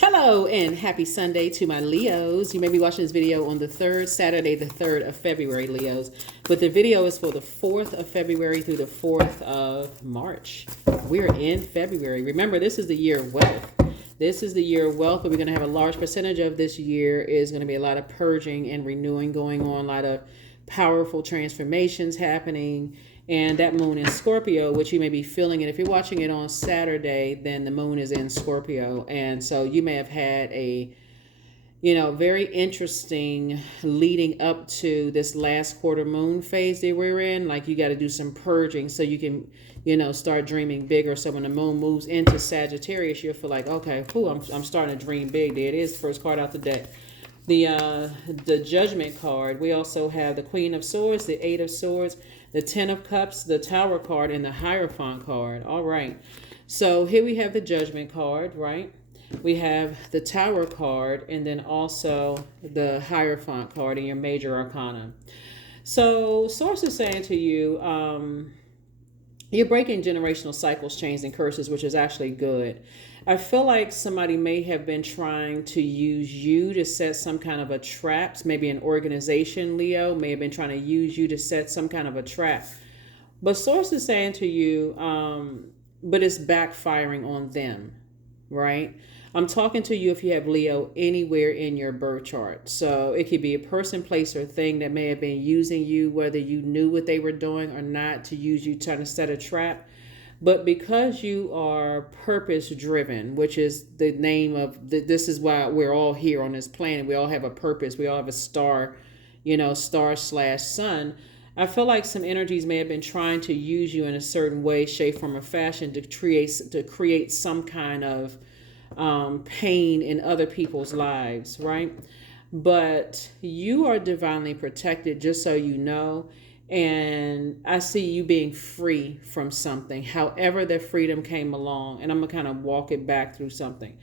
Hello and happy Sunday to my Leos. You may be watching this video on the Saturday, the 3rd of February, Leos. But the video is for the 4th of February through the 4th of March. We're in February. Remember, this is the year of wealth. This is the year of wealth, but we're going to have a large percentage of this year is going to be a lot of purging and renewing going on, a lot of powerful transformations happening. And that moon in Scorpio, which you may be feeling it. If you're watching it on Saturday, then the moon is in Scorpio. And so you may have had a, very interesting leading up to this last quarter moon phase that we're in. Like you got to do some purging so you can, start dreaming bigger. So when the moon moves into Sagittarius, you'll feel like, okay, I'm starting to dream big. There it is, first card out the deck. The Judgment card. We also have the Queen of Swords, the Eight of Swords, the Ten of Cups, the Tower card, and the Hierophant card. All right. So here we have the Judgment card, right? We have the Tower card, and then also the Hierophant card in your major arcana. So Source is saying to you, you're breaking generational cycles, chains, and curses, which is actually good. I feel like somebody may have been trying to use you to set some kind of a trap. Maybe an organization, Leo, may have been trying to use you to set some kind of a trap. But Source is saying to you, but it's backfiring on them, right? I'm talking to you if you have Leo anywhere in your birth chart. So it could be a person, place, or thing that may have been using you, whether you knew what they were doing or not, to use you trying to set a trap. But because you are purpose driven, which is the name of this is why we're all here on this planet. We all have a purpose. We all have a star, star/sun. I feel like some energies may have been trying to use you in a certain way, shape, form, or fashion to create some kind of pain in other people's lives, right? But you are divinely protected, just so you know. And I see you being free from something, however that freedom came along. And I'm going to kind of walk it back through something.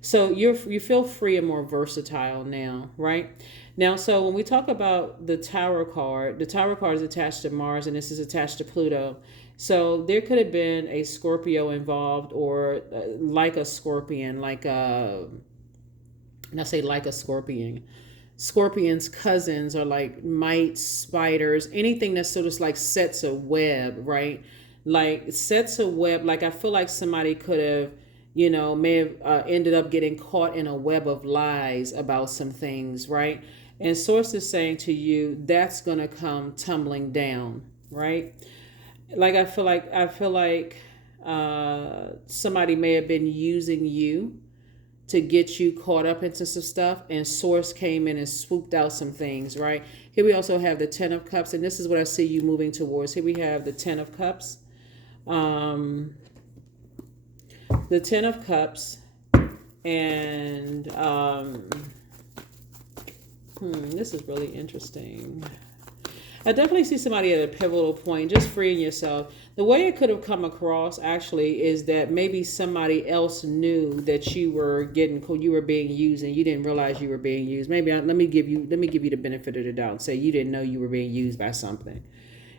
So you feel free and more versatile now, right? Now, so when we talk about the Tower card is attached to Mars, and this is attached to Pluto. So there could have been a Scorpio involved, or like a scorpion, and I say like a scorpion. Scorpion's cousins are like mites, spiders, anything that sort of like sets a web, right? Like sets a web. Like I feel like somebody could have, may have ended up getting caught in a web of lies about some things, right? And Source is saying to you, that's going to come tumbling down, right? Like I feel like somebody may have been using you to get you caught up into some stuff, and Source came in and swooped out some things, right? Here we also have the Ten of Cups, and this is what I see you moving towards. Here we have the Ten of Cups. The Ten of Cups, and this is really interesting. I definitely see somebody at a pivotal point, just freeing yourself. The way it could have come across actually is that maybe somebody else knew that you were being used, and you didn't realize you were being used. Let me give you the benefit of the doubt and say you didn't know you were being used by something,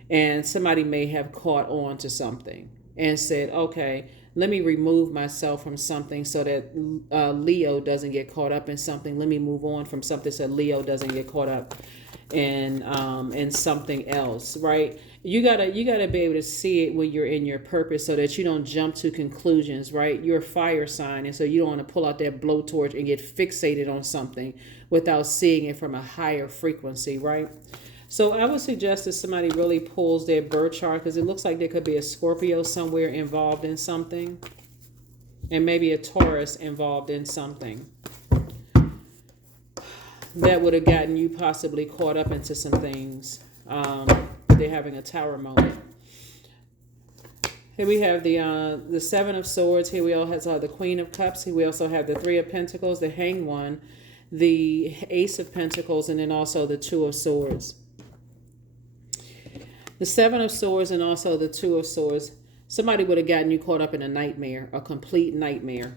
and somebody may have caught on to something and said, okay, let me remove myself from something so that Leo doesn't get caught up in something. Let me move on from something so Leo doesn't get caught up in something else, right? You gotta be able to see it when you're in your purpose, so that you don't jump to conclusions, right? You're a fire sign, and so you don't want to pull out that blowtorch and get fixated on something without seeing it from a higher frequency, right? So I would suggest that somebody really pulls their birth chart, because it looks like there could be a Scorpio somewhere involved in something, and maybe a Taurus involved in something that would have gotten you possibly caught up into some things. They're having a Tower moment. Here we have the Seven of Swords. Here we also have the Queen of Cups. Here we also have the Three of Pentacles, the Hanged One, the Ace of Pentacles, and then also the Two of Swords. The Seven of Swords and also the Two of Swords. Somebody would have gotten you caught up in a nightmare, a complete nightmare.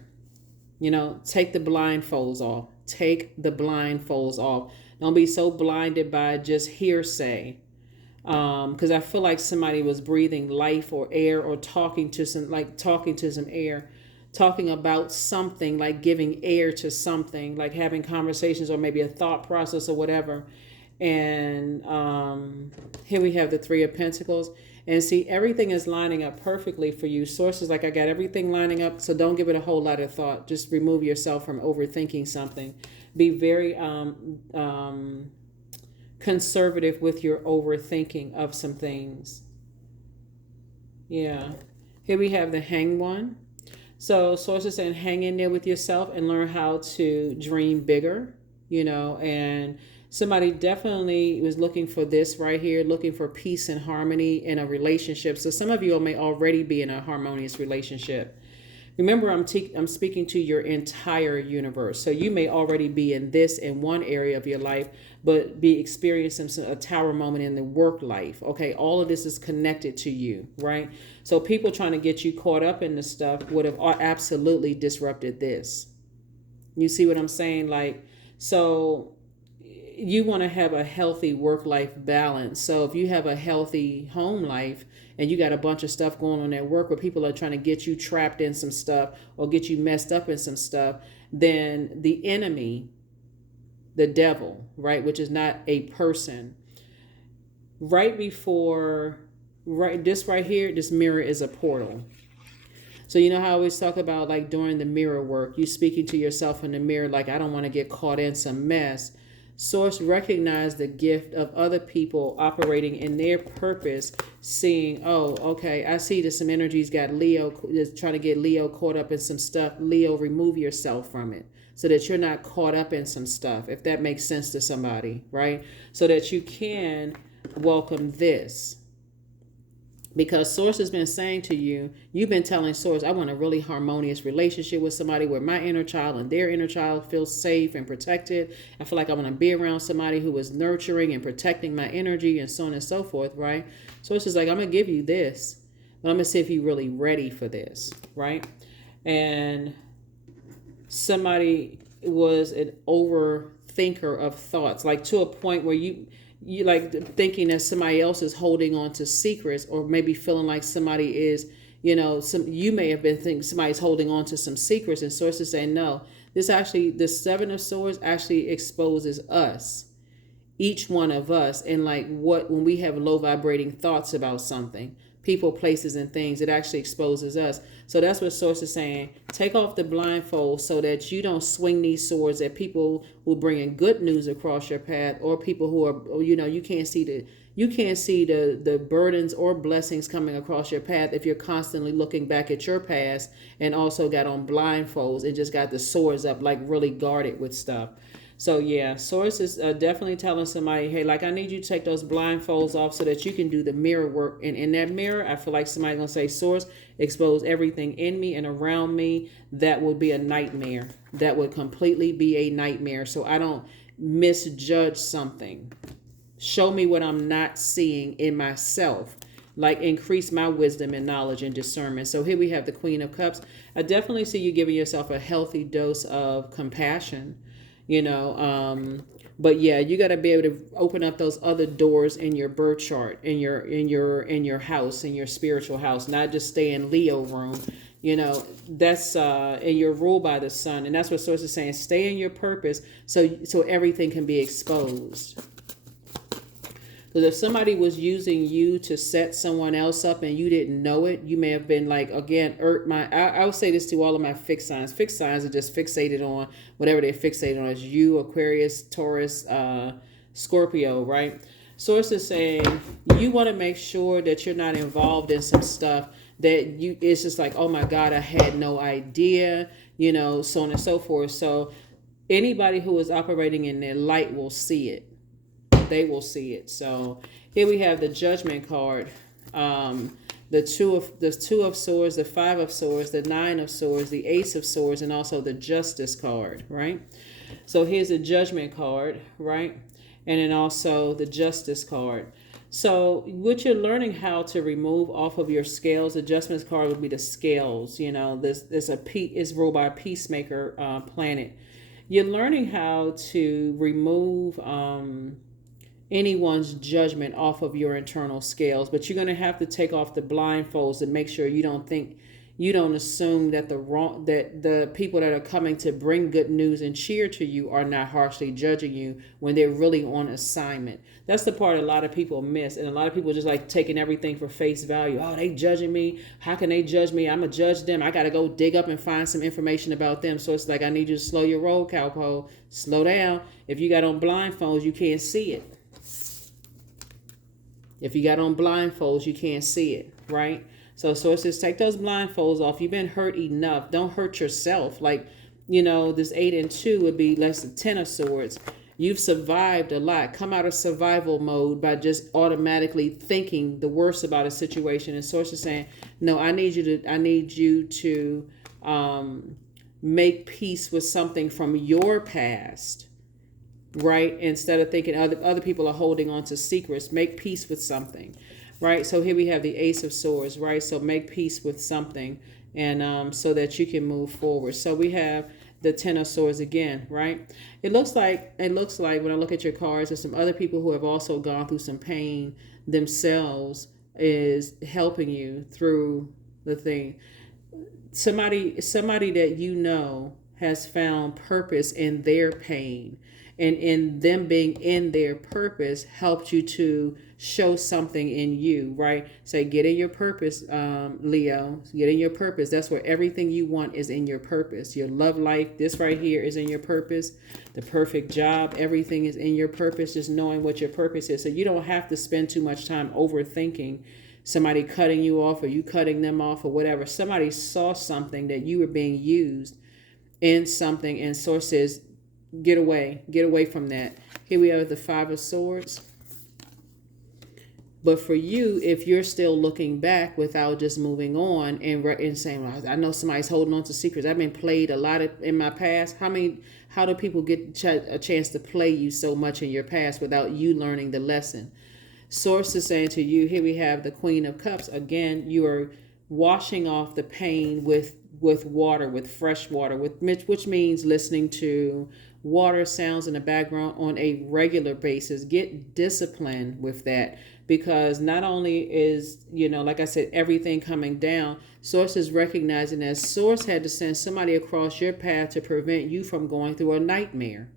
Take the blindfolds off. Take the blindfolds off. Don't be so blinded by just hearsay. Because I feel like somebody was breathing life or air, or talking to some air, talking about something, like giving air to something, like having conversations or maybe a thought process or whatever. And here we have the Three of Pentacles. And see, everything is lining up perfectly for you. Sources, like I got everything lining up, so don't give it a whole lot of thought. Just remove yourself from overthinking something. Be very conservative with your overthinking of some things. Yeah. Here we have the Hanged One. So sources saying hang in there with yourself and learn how to dream bigger, and somebody definitely was looking for this right here, looking for peace and harmony in a relationship. So some of you may already be in a harmonious relationship. Remember, I'm speaking to your entire universe. So you may already be in one area of your life, but be experiencing a tower moment in the work life. Okay, all of this is connected to you, right? So people trying to get you caught up in this stuff would have absolutely disrupted this. You see what I'm saying? So you want to have a healthy work-life balance. So if you have a healthy home life and you got a bunch of stuff going on at work where people are trying to get you trapped in some stuff or get you messed up in some stuff, then the enemy, the devil, right, which is not a person, this right here, this mirror is a portal. So you know how I always talk about, like, during the mirror work, you speaking to yourself in the mirror, like, I don't want to get caught in some mess. Source recognize the gift of other people operating in their purpose, seeing, oh, okay, I see that some energies got Leo, just trying to get Leo caught up in some stuff. Leo, remove yourself from it so that you're not caught up in some stuff, if that makes sense to somebody, right? So that you can welcome this. Because Source has been saying to you, you've been telling Source, I want a really harmonious relationship with somebody where my inner child and their inner child feels safe and protected. I feel like I want to be around somebody who is nurturing and protecting my energy and so on and so forth, right? Source is like, I'm going to give you this, but I'm going to see if you're really ready for this, right? And somebody was an overthinker of thoughts, like to a point where you like thinking that somebody else is holding on to secrets, or maybe feeling like somebody is, you may have been thinking somebody's holding on to some secrets, and Sources say no. The Seven of Swords actually exposes us, each one of us, and when we have low vibrating thoughts about something, people, places, and things, it actually exposes us. So that's what Source is saying. Take off the blindfold so that you don't swing these swords at people who bring in good news across your path, or people who are, you can't see the burdens or blessings coming across your path if you're constantly looking back at your past and also got on blindfolds and just got the swords up, like really guarded with stuff. So yeah, Source is definitely telling somebody, hey, like, I need you to take those blindfolds off so that you can do the mirror work. And in that mirror, I feel like somebody's going to say, Source, expose everything in me and around me that would be a nightmare. That would completely be a nightmare. So I don't misjudge something. Show me what I'm not seeing in myself. Like, increase my wisdom and knowledge and discernment. So here we have the Queen of Cups. I definitely see you giving yourself a healthy dose of compassion. But yeah, you got to be able to open up those other doors in your birth chart, in your house, in your spiritual house, not just stay in Leo room. That's and you're ruled by the sun, and that's what Source is saying. Stay in your purpose, so everything can be exposed. Because if somebody was using you to set someone else up and you didn't know it, you may have been like, again, I would say this to all of my fixed signs. Fixed signs are just fixated on whatever they're fixated on. As you, Aquarius, Taurus, Scorpio, right? Source is saying you want to make sure that you're not involved in some stuff it's just like, oh my God, I had no idea, so on and so forth. So anybody who is operating in their light will see it. They will see it. So here we have the Judgment card, the two of Swords, the Five of Swords, the Nine of Swords, the Ace of Swords, and also the Justice card, right? So here's the Judgment card, right? And then also the Justice card. So what you're learning how to remove off of your scales, the Adjustments card would be the scales. This is ruled by a Peacemaker planet. You're learning how to remove anyone's judgment off of your internal scales, but you're going to have to take off the blindfolds and make sure you don't think you don't assume that the people that are coming to bring good news and cheer to you are not harshly judging you when they're really on assignment. That's the part a lot of people miss, and a lot of people just like taking everything for face value. Oh, they judging me. How can they judge me? I'm gonna judge them. I gotta go dig up and find some information about them. So it's like, I need you to slow your roll, cowpoke. Slow down. If you got on blindfolds, you can't see it. If you got on blindfolds, you can't see it, right? So it says, take those blindfolds off. You've been hurt enough. Don't hurt yourself. Like, this 8 and 2 would be less than 10 of swords. You've survived a lot. Come out of survival mode by just automatically thinking the worst about a situation. And Source is saying, no, I need you to make peace with something from your past, right? Instead of thinking other people are holding on to secrets, make peace with something, right? So here we have the Ace of Swords, right? So make peace with something, and so that you can move forward. So we have the 10 of Swords again, right? It looks like when I look at your cards, there's some other people who have also gone through some pain themselves is helping you through the thing. Somebody that has found purpose in their pain, and in them being in their purpose helped you to show something in you, right? Say, get in your purpose, Leo. Get in your purpose. That's where everything you want is in your purpose. Your love life, this right here is in your purpose. The perfect job, everything is in your purpose. Just knowing what your purpose is. So you don't have to spend too much time overthinking somebody cutting you off or you cutting them off or whatever. Somebody saw something that you were being used in something, and Source says, get away from that. Here we have the 5 of Swords. But for you, if you're still looking back without just moving on and saying, well, I know somebody's holding on to secrets. I've been played a lot in my past. How do people get a chance to play you so much in your past without you learning the lesson? Source is saying to you, here we have the Queen of Cups. Again, you are washing off the pain with water, with fresh water, which means listening to water sounds in the background on a regular basis. Get disciplined with that, because not only is, like I said, everything coming down, Source is recognizing that Source had to send somebody across your path to prevent you from going through a nightmare.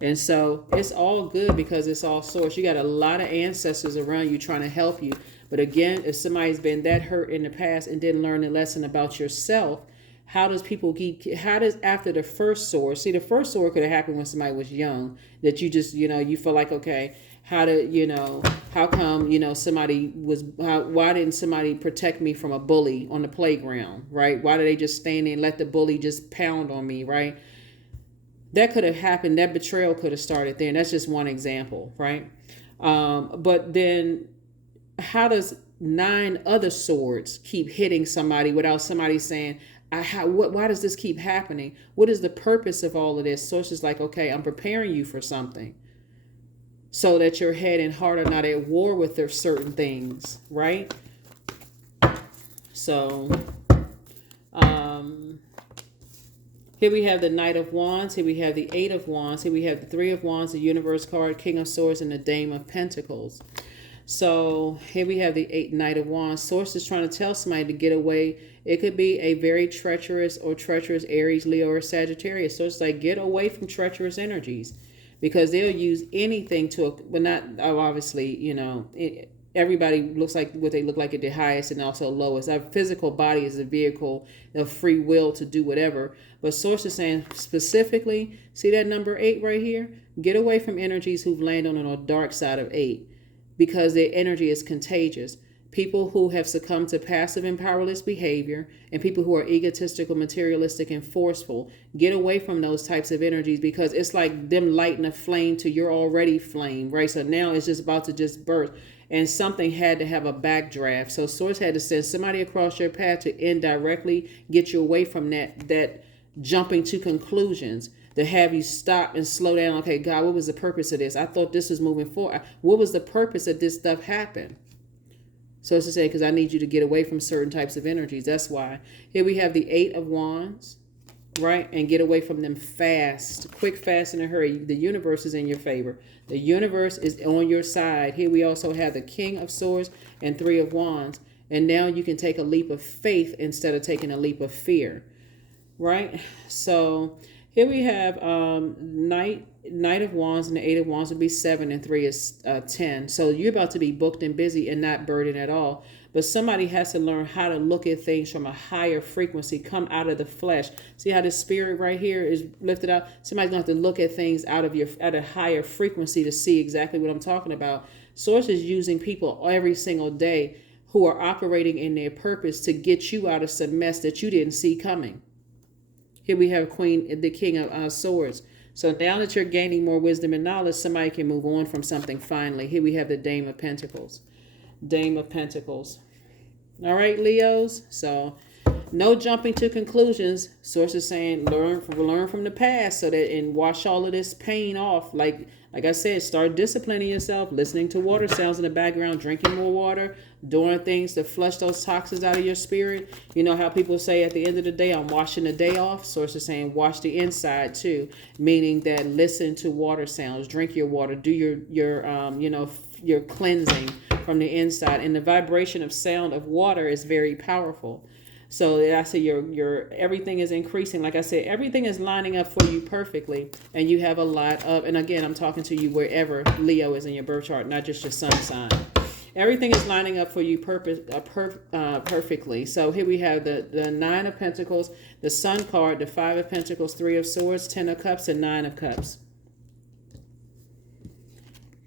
And so it's all good because it's all Source. You got a lot of ancestors around you trying to help you. But again, if somebody's been that hurt in the past and didn't learn a lesson about yourself, how does after the first sword, see, the first sword could have happened when somebody was young, that you just, you feel like, okay, how come, why didn't somebody protect me from a bully on the playground, right? Why did they just stand there and let the bully just pound on me, right? That could have happened. That betrayal could have started there. And that's just one example, right? But then how does 9 other swords keep hitting somebody without somebody saying, why does this keep happening? What is the purpose of all of this? Source is like, okay, I'm preparing you for something so that your head and heart are not at war with their certain things, right? So, here we have the Knight of Wands. Here we have the 8 of Wands. Here we have the 3 of Wands, the Universe card, King of Swords, and the Dame of Pentacles. So here we have the Knight of Wands. Source is trying to tell somebody to get away. It could be a very treacherous Aries, Leo, or Sagittarius. So it's like, get away from treacherous energies, because they'll use anything but not, obviously, everybody looks like what they look like at their highest and also lowest. Our physical body is a vehicle of free will to do whatever. But Source is saying specifically, see that number 8 right here? Get away from energies who've landed on the dark side of 8, because their energy is contagious. People who have succumbed to passive and powerless behavior, and people who are egotistical, materialistic, and forceful. Get away from those types of energies, because it's like them lighting a flame to your already flame, right? So now it's just about to just burst, and something had to have a backdraft. So Source had to send somebody across your path to indirectly get you away from that jumping to conclusions, to have you stop and slow down. Okay, God, what was the purpose of this? I thought this was moving forward. What was the purpose of this stuff happen? So it's to say, because I need you to get away from certain types of energies. That's why. Here we have the 8 of Wands. right? And get away from them fast, quick, fast, in a hurry. The universe is in your favor. The universe is on your side. Here we also have the King of Swords and Three of Wands. And now you can take a leap of faith instead of taking a leap of fear, right? So here we have Knight of Wands, and the Eight of Wands would be 7, and 3 is 10. So you're about to be booked and busy and not burdened at all. But somebody has to learn how to look at things from a higher frequency, come out of the flesh. See how the spirit right here is lifted out? Somebody's going to have to look at things at a higher frequency to see exactly what I'm talking about. Source is using people every single day who are operating in their purpose to get you out of some mess that you didn't see coming. Here we have the King of Swords. So now that you're gaining more wisdom and knowledge, somebody can move on from something finally. Here we have the Dame of Pentacles. Dame of Pentacles. All right, Leos. So no jumping to conclusions. Source is saying learn from the past so that and wash all of this pain off. Like I said, start disciplining yourself, listening to water sounds in the background, drinking more water, doing things to flush those toxins out of your spirit. You know how people say at the end of the day, I'm washing the day off. Source is saying wash the inside too, meaning that listen to water sounds, drink your water, do your cleansing from the inside. And the vibration of sound of water is very powerful. So I say your everything is increasing. Like I said, everything is lining up for you perfectly. And you have a lot of, and again, I'm talking to you wherever Leo is in your birth chart, not just your sun sign. Everything is lining up for you perfectly. So here we have the Nine of Pentacles, the Sun card, the Five of Pentacles, Three of Swords, 10 of Cups, and 9 of Cups.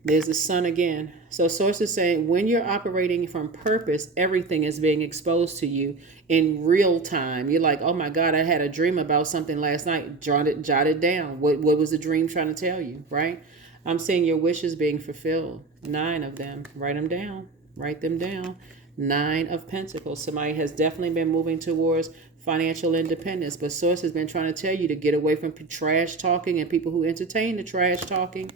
There's the Sun again. So Source is saying when you're operating from purpose, everything is being exposed to you in real time. You're like, oh my God, I had a dream about something last night. Jot it down. What was the dream trying to tell you, right? I'm seeing your wishes being fulfilled. 9 of them. Write them down. Write them down. 9 of Pentacles. Somebody has definitely been moving towards financial independence. But Source has been trying to tell you to get away from trash talking and people who entertain the trash talking.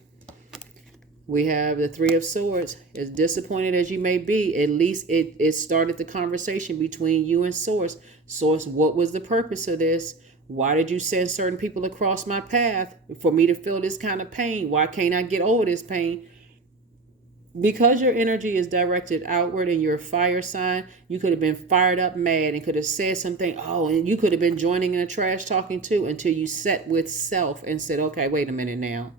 We have the Three of Swords. As disappointed as you may be, at least it started the conversation between you and Source. Source, what was the purpose of this? Why did you send certain people across my path for me to feel this kind of pain? Why can't I get over this pain? Because your energy is directed outward and you're a fire sign, you could have been fired up mad and could have said something. Oh, and you could have been joining in a trash talking too until you sat with self and said, okay, wait a minute now.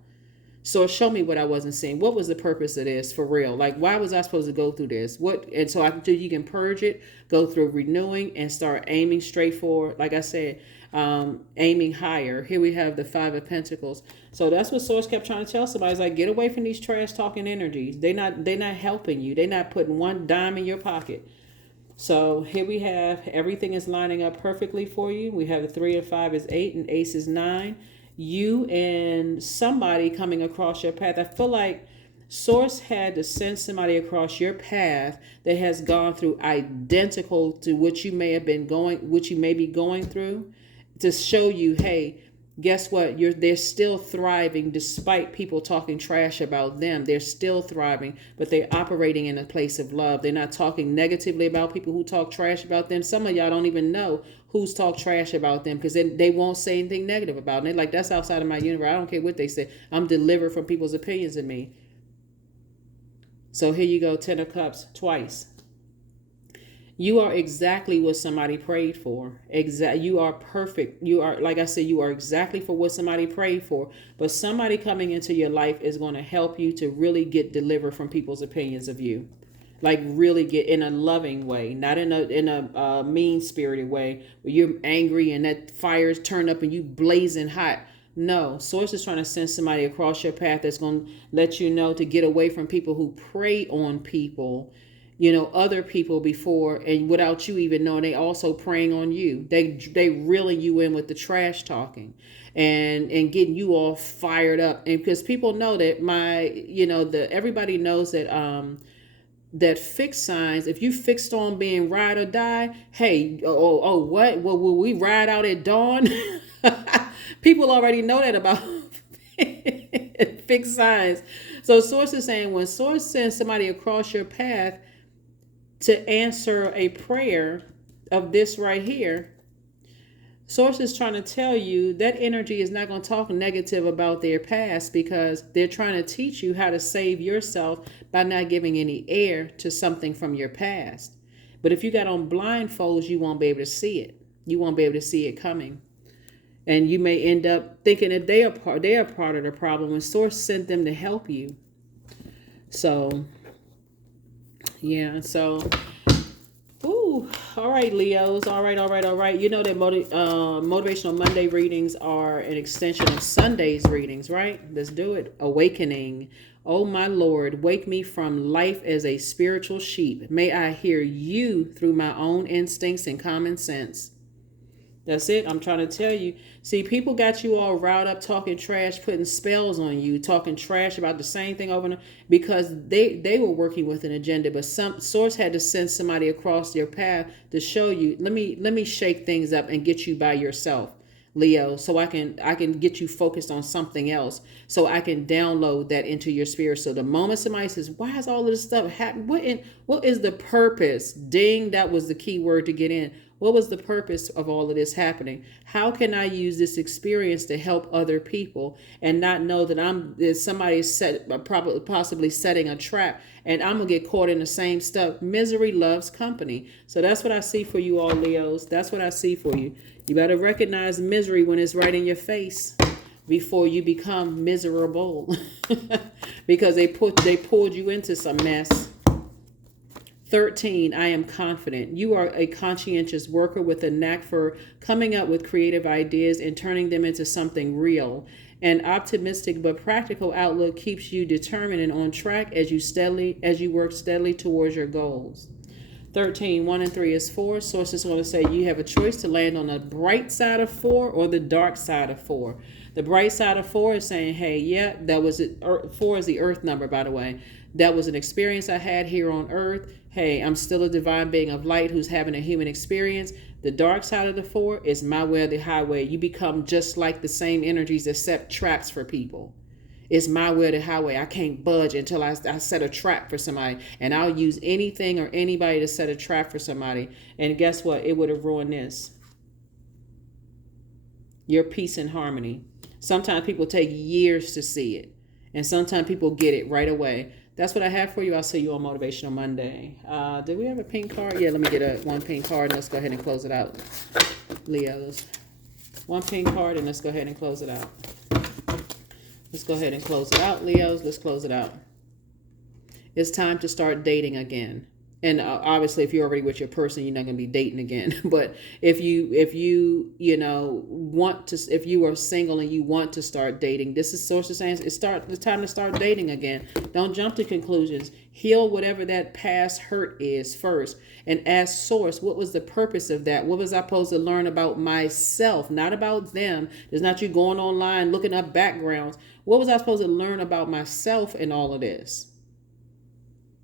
So show me what I wasn't seeing. What was the purpose of this for real? Like, why was I supposed to go through this? And so you can purge it, go through renewing, and start aiming straight forward. Like I said, aiming higher. Here we have the Five of Pentacles. So that's what Source kept trying to tell somebody. It's like, get away from these trash talking energies. They're not helping you. They're not putting one dime in your pocket. So here we have everything is lining up perfectly for you. We have the 3 and 5 is 8 and Ace is 9. You and somebody coming across your path. I feel like Source had to send somebody across your path that has gone through identical to what you may be going through, to show you, hey, guess what? They're still thriving despite people talking trash about them. They're still thriving, but they're operating in a place of love. They're not talking negatively about people who talk trash about them. Some of y'all don't even know who's talk trash about them because they won't say anything negative about them. They're like, that's outside of my universe. I don't care what they say. I'm delivered from people's opinions of me. So here you go, 10 of Cups twice. You are exactly what somebody prayed for. You are perfect. You are, like I said, you are exactly for what somebody prayed for. But somebody coming into your life is going to help you to really get delivered from people's opinions of you. Like really get in a loving way, not in a mean-spirited way where you're angry and that fire's turned up and you blazing hot. No, Source is trying to send somebody across your path that's going to let you know to get away from people who prey on people, other people before, and without you even knowing, they also preying on you. They reeling you in with the trash talking and getting you all fired up. And because people know that everybody knows that that fixed signs, if you fixed on being ride or die, hey, what? Well, will we ride out at dawn? People already know that about fixed signs. So Source is saying when Source sends somebody across your path to answer a prayer of this right here, Source is trying to tell you that energy is not going to talk negative about their past, because they're trying to teach you how to save yourself by not giving any air to something from your past. But if you got on blindfolds, you won't be able to see it. You won't be able to see it coming. And you may end up thinking that they are part of the problem, and Source sent them to help you. So, yeah, so... Ooh, all right, Leos. All right. You know that Motivational Monday readings are an extension of Sunday's readings, right? Let's do it. Awakening. Oh, my Lord, wake me from life as a spiritual sheep. May I hear you through my own instincts and common sense. That's it. I'm trying to tell you. See, people got you all riled up, talking trash, putting spells on you, talking trash about the same thing over and over, because they were working with an agenda. But some source had to send somebody across your path to show you, let me shake things up and get you by yourself, Leo, so I can get you focused on something else, so I can download that into your spirit. So the moment somebody says, why is all of this stuff happening? What is the purpose? Ding, that was the key word to get in. What was the purpose of all of this happening? How can I use this experience to help other people and not know that somebody possibly setting a trap, and I'm gonna get caught in the same stuff? Misery loves company. So that's what I see for you all, Leos. That's what I see for you. You better recognize misery when it's right in your face before you become miserable, because they pulled you into some mess. 13, I am confident. You are a conscientious worker with a knack for coming up with creative ideas and turning them into something real. An optimistic but practical outlook keeps you determined and on track as you work steadily towards your goals. 13, 1 and 3 is 4. Sources want to say you have a choice to land on the bright side of 4 or the dark side of 4. The bright side of 4 is saying, hey, yeah, that was it. 4 is the earth number, by the way. That was an experience I had here on earth. Hey, I'm still a divine being of light who's having a human experience. The dark side of the 4 is my way or the highway. You become just like the same energies that set traps for people. It's my way or the highway. I can't budge until I set a trap for somebody. And I'll use anything or anybody to set a trap for somebody. And guess what? It would have ruined this. Your peace and harmony. Sometimes people take years to see it. And sometimes people get it right away. That's what I have for you. I'll see you on Motivational Monday. Do we have a pink card? Yeah, let me get one pink card and let's go ahead and close it out. Leos. One pink card and let's go ahead and close it out. Let's go ahead and close it out, Leos. Let's close it out. It's time to start dating again. And obviously, if you're already with your person, you're not going to be dating again. But if you want to, if you are single and you want to start dating, this is source of saying it's time to start dating again. Don't jump to conclusions. Heal whatever that past hurt is first, and ask source, what was the purpose of that? What was I supposed to learn about myself, not about them? It's not you going online looking up backgrounds. What was I supposed to learn about myself in all of this?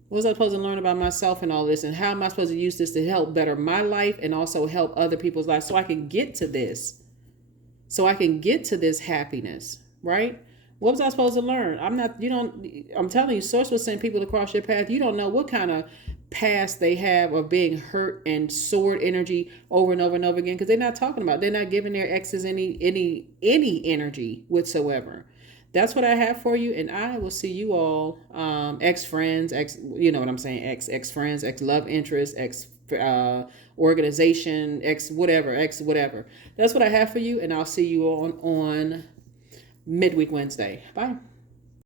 What was I supposed to learn about myself in all this? And how am I supposed to use this to help better my life and also help other people's lives, so I can get to this? So I can get to this happiness, right? What was I supposed to learn? I'm telling you, source will send people across your path. You don't know what kind of past they have of being hurt and sword energy over and over and over again, because they're not talking about, they're not giving their exes any energy whatsoever. That's what I have for you, and I will see you all, ex-friends, you know what I'm saying, ex-friends, ex-love interest, organization, whatever. That's what I have for you, and I'll see you on midweek Wednesday. Bye.